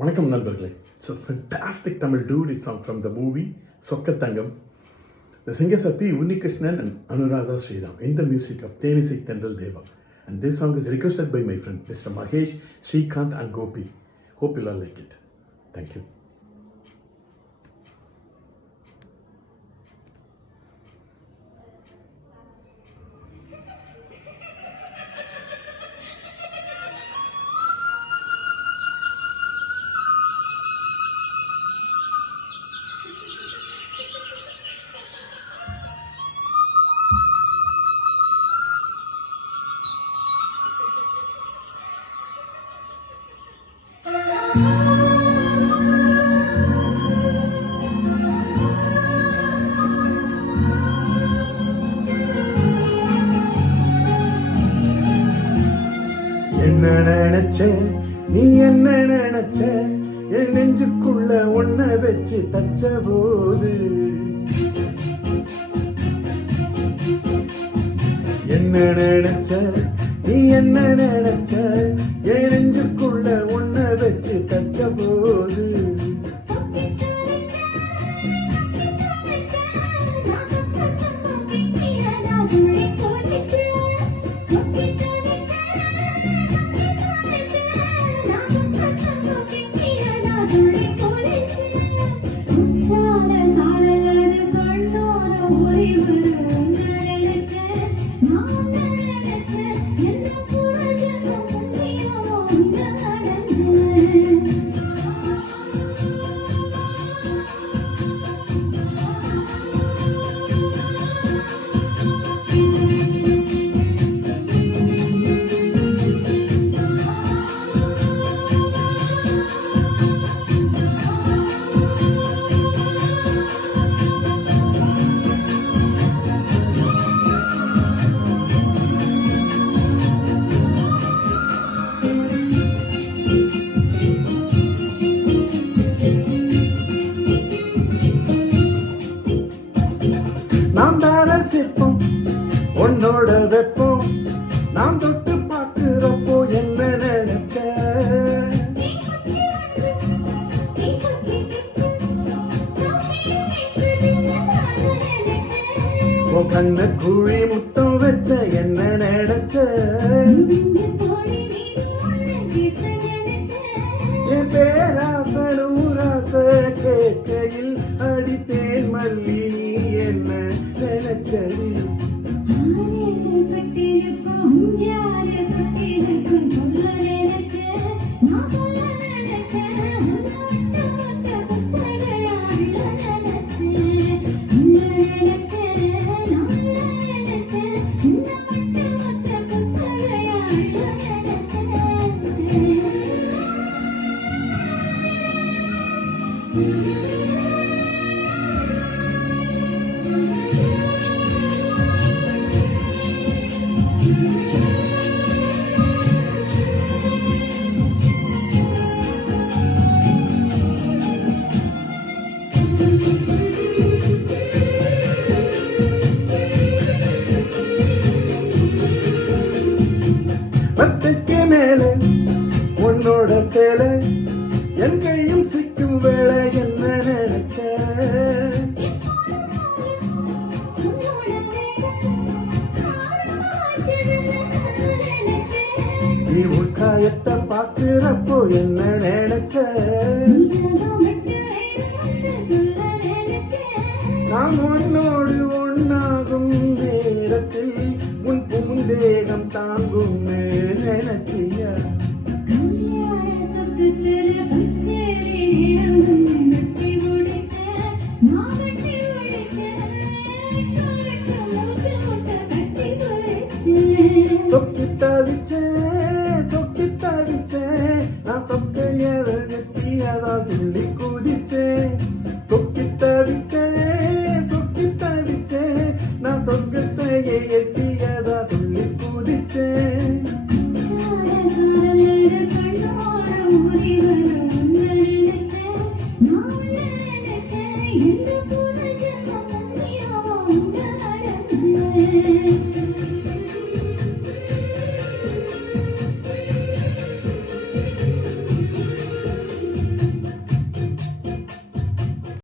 வணக்கம் நண்பர்களே. It's a fantastic Tamil dude. It's from the movie Sokkatangam. The singers are P. Unnikrishnan and Anuradha Sriram in the music of Tenisik Tendal Deva. And this song is requested by my friend Mr. Mahesh, Srikanth and Gopi. Hope you'll all like it. Thank you. என்ன நினைச்ச நீ என்ன நினைச்ச என் நெஞ்சுக்குள்ள ஒன்ன வச்சு தச்ச போது என்ன நினைச்ச நீ என்ன நினைச்ச என் நெஞ்சுக்குள்ள ஒன்ன வச்சு தச்ச போது நாம் தான் ரசிப்போம் உன்னோட வெப்பம் நாம் தொட்டு பார்க்கிறப்போ என்ன நினைச்ச உன் கண்ண குழி முத்தம் வச்ச என்ன நினைச்ச என் பேராச நூராச கேட்கையில் அடித்தேன் மல்லி நீ என்ன நினைச்சடி மத்தைக்கு மேலே உன்னோட சேலை என் கையும் சிக்கும் வேலை என்ன நினைச்ச நீ உட்காயத்தை பார்க்கிறப்போ என்ன நினைச்ச நாம் உன்னோடு ஒன்னாகும் நேரத்தில் உன் பூந்தேகம் தாங்கும் நினைச்சியா சொக்கி தவிச்சேன் நான் சொக்கையத நெத்தியதா சொல்லி குதிச்சேன் சொக்கி தவிச்சேன் நான் சொக்கத்தையே எட்டியதா சொல்லி குதிச்சேன்